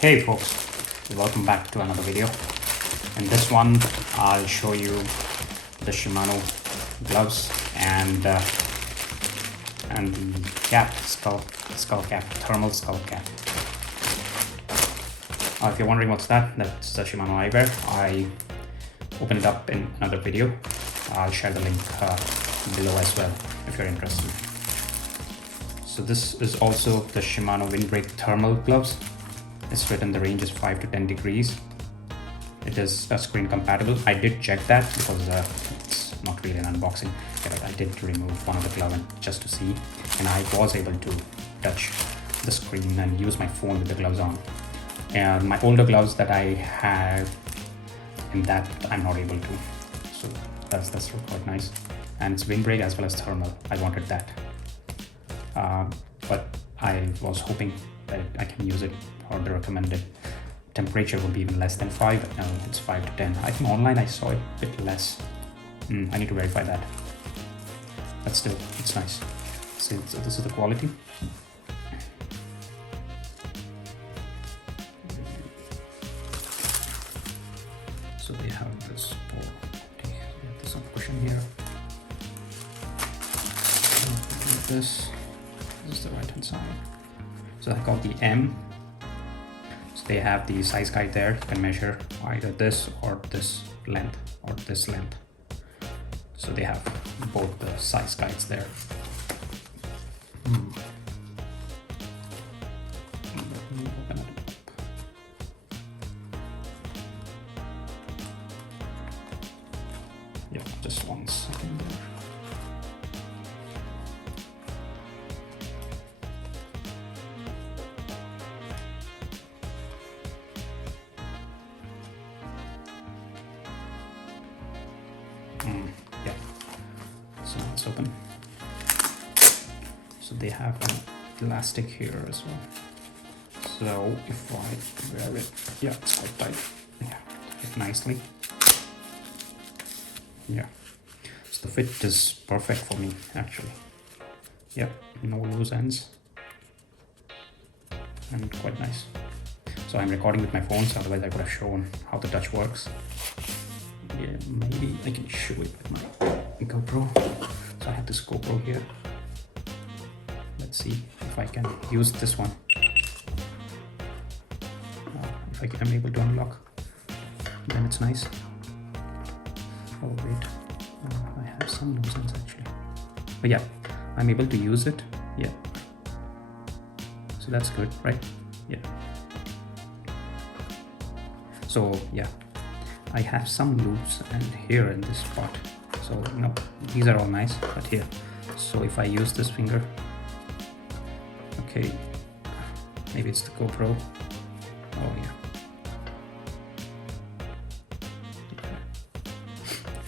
Hey folks, welcome back to another video. In this one, I'll show you the Shimano gloves and the cap, skull cap, thermal skull cap. If you're wondering what's that, that's the Shimano eyewear. I opened it up in another video. I'll share the link below as well if you're interested. So this is also the Shimano Windbreak thermal gloves. It's written the range is 5 to 10 degrees. It is screen compatible. I did check that because it's not really an unboxing. I did remove one of the glove just to see, and I was able to touch the screen and use my phone with the gloves on. And my older gloves that I have, in that I'm not able to. So that's quite nice. And it's windbreak as well as thermal. I wanted that. But I was hoping that I can use it, or the recommended temperature would be even less than 5, but no, it's 5 to 10. I think online I saw it a bit less. I need to verify that. But still, it's nice. So this is the quality. So they have this this cushion here. This is the right hand side. So I got the M. So they have the size guide there. You can measure either this or this length or this length. So they have both the size guides there. Open it up. Yeah, just 1 second there. Yeah, so it's open. So they have an elastic here as well. So if I wear it, yeah, it's quite tight. Yeah, fit nicely. Yeah, so the fit is perfect for me actually. Yeah, no loose ends and quite nice. So I'm recording with my phone, so otherwise I could have shown how the touch works. Yeah, maybe I can show it with my GoPro. So I have this GoPro here. Let's see if I can use this one. If I'm able to unlock, then it's nice. Oh wait, I have some loose ends actually. But yeah, I'm able to use it. Yeah. So that's good, right? Yeah. So yeah. I have some loops and here in this spot. So these are all nice, but here. So if I use this finger, okay, maybe it's the GoPro. Oh yeah.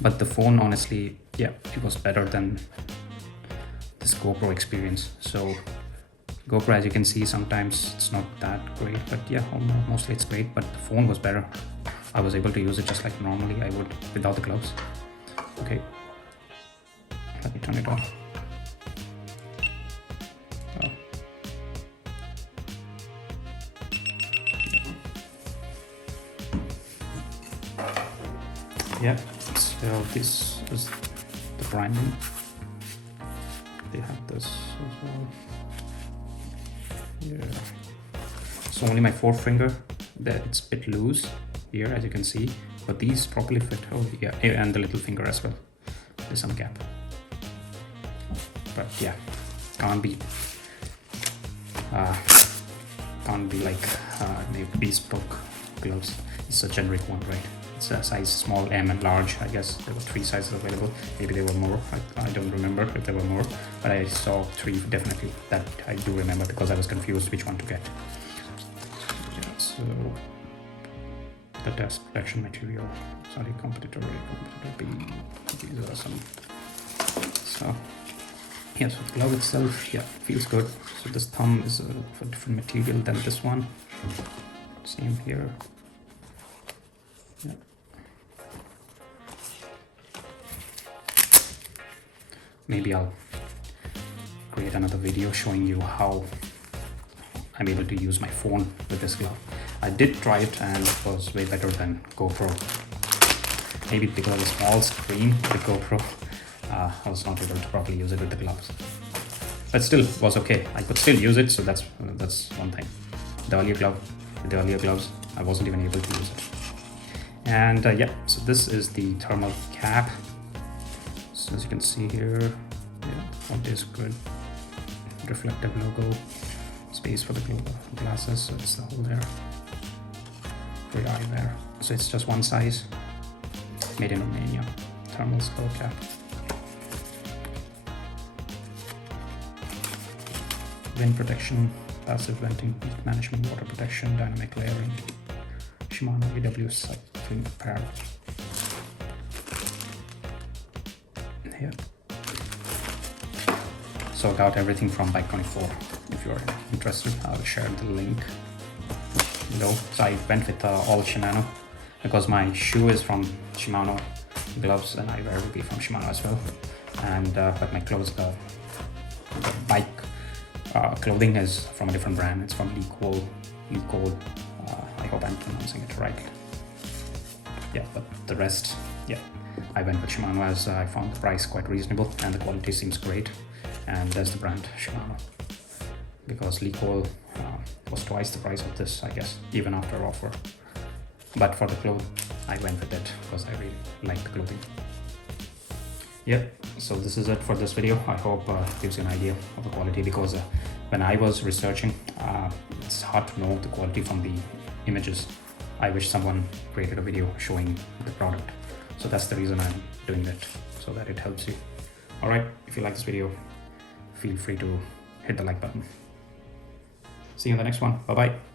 But the phone, honestly, yeah, it was better than this GoPro experience. So GoPro, as you can see, sometimes it's not that great, but yeah, mostly it's great. But the phone was better. I was able to use it just like normally I would without the gloves. Okay, let me turn it on. Oh. Yeah, so this is the branding. They have this as well. Yeah. So only my fourth finger, that's a bit loose here, as you can see, but these properly fit. Oh yeah, and the little finger as well. There's some gap, but yeah, can't be like maybe bespoke gloves. It's a generic one, right? It's a size small, M and large. I guess there were 3 sizes available. Maybe there were more. I don't remember if there were more, but I saw 3 definitely. That I do remember because I was confused which one to get. Yeah, so the dust protection material, sorry, competitor B, these are some. So yeah, so the glove itself, yeah, feels good. So this thumb is of a different material than this one. Same here. Yeah. Maybe I'll create another video showing you how I'm able to use my phone with this glove. I did try it and it was way better than GoPro. Maybe because of the small screen with GoPro, I was not able to properly use it with the gloves. But still was okay. I could still use it, so that's one thing. The earlier gloves, I wasn't even able to use it. And yeah, so this is the thermal cap. So as you can see here, yeah, it is good. Reflective logo, space for the glasses, so it's the hole there for your eyewear. So it's just one size, made in Romania. Thermal skull cap. Wind protection, passive venting, heat management, water protection, dynamic layering, Shimano EW sub-twin apparel. Here. So I got everything from Bike24. If you're interested, I'll share the link below. So I went with all Shimano because my shoe is from Shimano, gloves and eyewear will be from Shimano as well. And but my clothes, the bike clothing is from a different brand. It's from Lee Cole. I hope I'm pronouncing it right. Yeah, but the rest, yeah, I went with Shimano as I found the price quite reasonable and the quality seems great. And there's the brand Shimano, because Lee Cole was twice the price of this, I guess, even after offer. But for the clothes, I went with it because I really like the clothing. Yeah, so this is it for this video. I hope it gives you an idea of the quality, because when I was researching, it's hard to know the quality from the images. I wish someone created a video showing the product. So that's the reason I'm doing it, so that it helps you. All right, if you like this video, feel free to hit the like button. See you in the next one. Bye-bye.